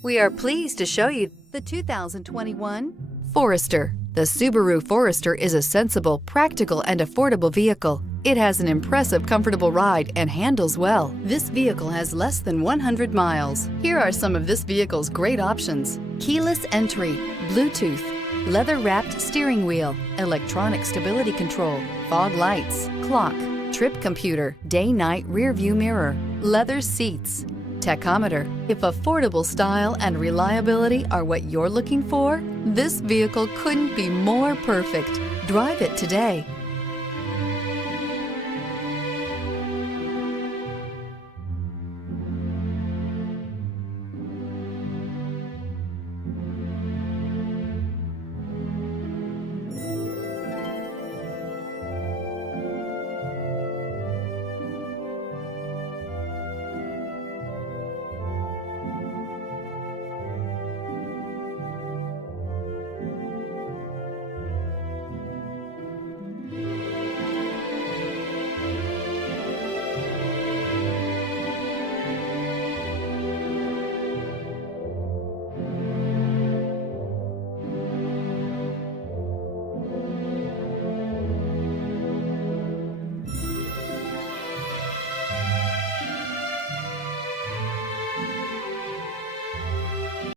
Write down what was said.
We are pleased to show you the 2021 Forester. The Subaru Forester is a sensible, practical, and affordable vehicle. It has an impressive, comfortable ride and handles well. This vehicle has less than 100 miles. Here are some of this vehicle's great options: keyless entry, Bluetooth, leather-wrapped steering wheel, electronic stability control, fog lights, clock, trip computer, day-night rear-view mirror, leather seats, tachometer. If affordable style and reliability are what you're looking for, this vehicle couldn't be more perfect. Drive it today.